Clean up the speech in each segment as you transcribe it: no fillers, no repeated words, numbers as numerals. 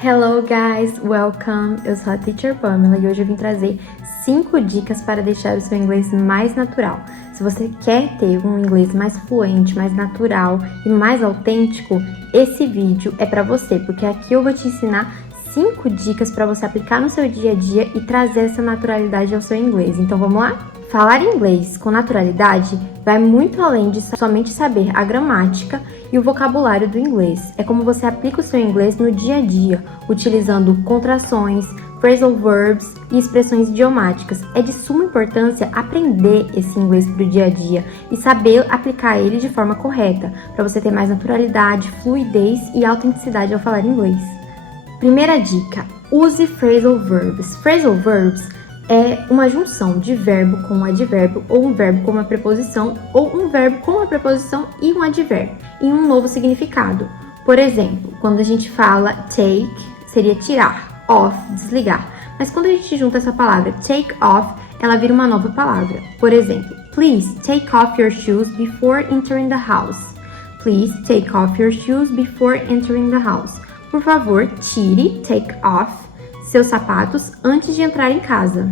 Hello guys, welcome! Eu sou a Teacher Pamela e hoje eu vim trazer 5 dicas para deixar o seu inglês mais natural. Se você quer ter um inglês mais fluente, mais natural e mais autêntico, esse vídeo é para você, porque aqui eu vou te ensinar 5 dicas para você aplicar no seu dia a dia e trazer essa naturalidade ao seu inglês. Então vamos lá? Falar inglês com naturalidade vai muito além de somente saber a gramática e o vocabulário do inglês. É como você aplica o seu inglês no dia a dia, utilizando contrações, phrasal verbs e expressões idiomáticas. É de suma importância aprender esse inglês para o dia a dia e saber aplicar ele de forma correta, para você ter mais naturalidade, fluidez e autenticidade ao falar inglês. Primeira dica, use phrasal verbs. Phrasal verbs é uma junção de verbo com um advérbio, ou um verbo com uma preposição, ou um verbo com uma preposição e um advérbio, em um novo significado. Por exemplo, quando a gente fala take, seria tirar, off, desligar. Mas quando a gente junta essa palavra take off, ela vira uma nova palavra. Por exemplo, please take off your shoes before entering the house. Please take off your shoes before entering the house. Por favor, tire, take off, seus sapatos antes de entrar em casa.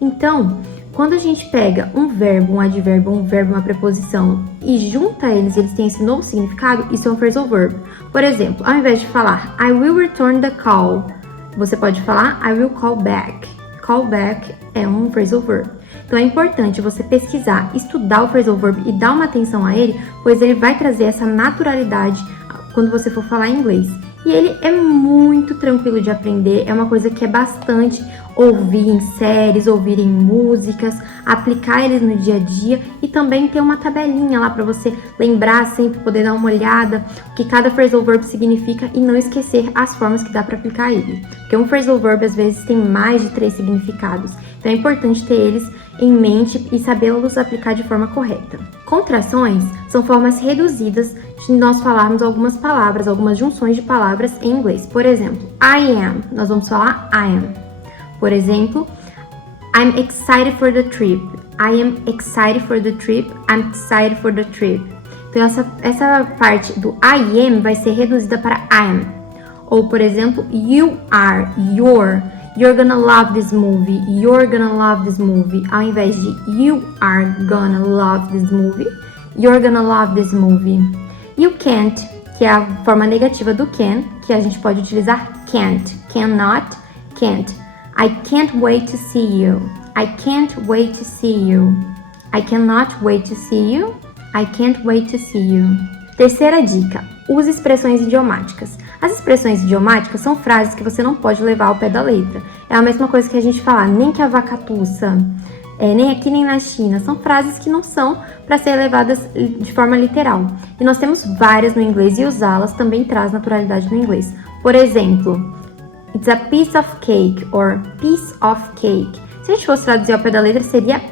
Então, quando a gente pega um verbo, um advérbio, um verbo, uma preposição e junta eles têm esse novo significado, isso é um phrasal verb. Por exemplo, ao invés de falar I will return the call, você pode falar I will call back. Call back é um phrasal verb. Então é importante você pesquisar, estudar o phrasal verb e dar uma atenção a ele, pois ele vai trazer essa naturalidade quando você for falar inglês. E ele é muito tranquilo de aprender, é uma coisa que é bastante ouvir em séries, ouvir em músicas, aplicar eles no dia a dia e também ter uma tabelinha lá para você lembrar sempre, poder dar uma olhada o que cada phrasal verb significa e não esquecer as formas que dá para aplicar ele. Porque um phrasal verb às vezes tem mais de 3 significados, então é importante ter eles em mente e sabê-los aplicar de forma correta. Contrações são formas reduzidas de nós falarmos algumas palavras, algumas junções de palavras em inglês. Por exemplo, I am, nós vamos falar I am. Por exemplo, I'm excited for the trip. I am excited for the trip. I'm excited for the trip. Então essa parte do I am vai ser reduzida para I am. Ou, por exemplo, you are, you're gonna love this movie, you're gonna love this movie. Ao invés de you are gonna love this movie, you're gonna love this movie. You can't, que é a forma negativa do can, que a gente pode utilizar can't, cannot, can't. I can't wait to see you. I can't wait to see you. I cannot wait to see you. I can't wait to see you. Terceira dica, use expressões idiomáticas. As expressões idiomáticas são frases que você não pode levar ao pé da letra. É a mesma coisa que a gente falar, nem que a vaca tussa, nem aqui nem na China. São frases que não são para ser levadas de forma literal. E nós temos várias no inglês e usá-las também traz naturalidade no inglês. Por exemplo, it's a piece of cake or piece of cake. Se a gente fosse traduzir ao pé da letra, seria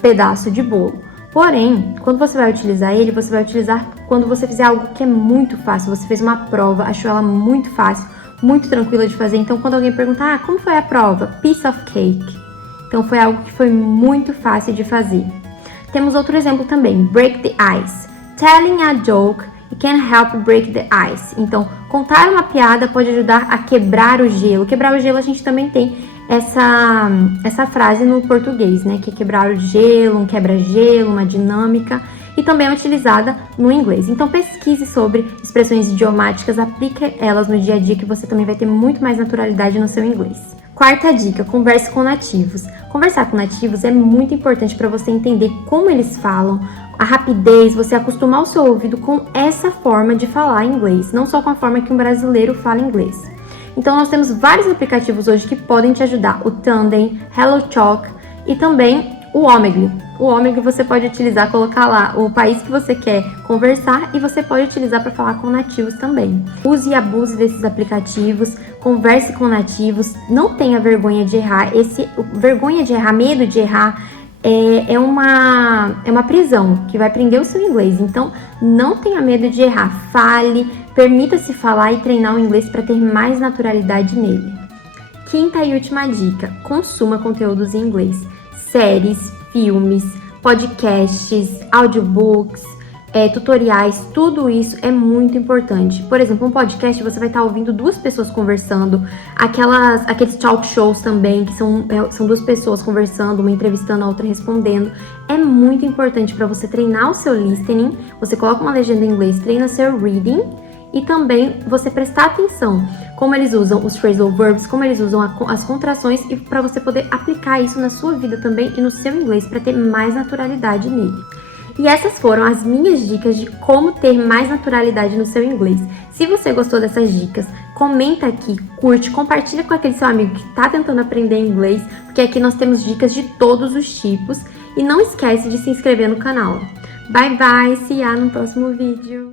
pedaço de bolo. Porém, quando você vai utilizar ele, você vai utilizar quando você fizer algo que é muito fácil. Você fez uma prova, achou ela muito fácil, muito tranquila de fazer. Então, quando alguém perguntar, como foi a prova? Piece of cake. Então, foi algo que foi muito fácil de fazer. Temos outro exemplo também, break the ice. Telling a joke can help break the ice. Então, contar uma piada pode ajudar a quebrar o gelo. Quebrar o gelo a gente também tem essa frase no português, né? Que é quebrar o gelo, um quebra-gelo, uma dinâmica. E também é utilizada no inglês. Então, pesquise sobre expressões idiomáticas, aplique elas no dia a dia que você também vai ter muito mais naturalidade no seu inglês. Quarta dica, converse com nativos. Conversar com nativos é muito importante para você entender como eles falam, a rapidez, você acostumar o seu ouvido com essa forma de falar inglês, não só com a forma que um brasileiro fala inglês. Então, nós temos vários aplicativos hoje que podem te ajudar. O Tandem, HelloTalk e também o Omegle. O Omegle você pode utilizar, colocar lá o país que você quer conversar e você pode utilizar para falar com nativos também. Use e abuse desses aplicativos, converse com nativos, não tenha vergonha de errar. Vergonha de errar, medo de errar é uma prisão que vai prender o seu inglês. Então, não tenha medo de errar, fale, permita-se falar e treinar o inglês para ter mais naturalidade nele. Quinta e última dica, consuma conteúdos em inglês. Séries, filmes, podcasts, audiobooks, tutoriais, tudo isso é muito importante. Por exemplo, um podcast você vai estar ouvindo duas pessoas conversando, aqueles talk shows também, que são duas pessoas conversando, uma entrevistando, a outra respondendo. É muito importante para você treinar o seu listening, você coloca uma legenda em inglês, treina seu reading, e também você prestar atenção como eles usam os phrasal verbs, como eles usam as contrações, e para você poder aplicar isso na sua vida também e no seu inglês para ter mais naturalidade nele. E essas foram as minhas dicas de como ter mais naturalidade no seu inglês. Se você gostou dessas dicas, comenta aqui, curte, compartilha com aquele seu amigo que está tentando aprender inglês, porque aqui nós temos dicas de todos os tipos. E não esquece de se inscrever no canal. Bye bye, see ya no próximo vídeo!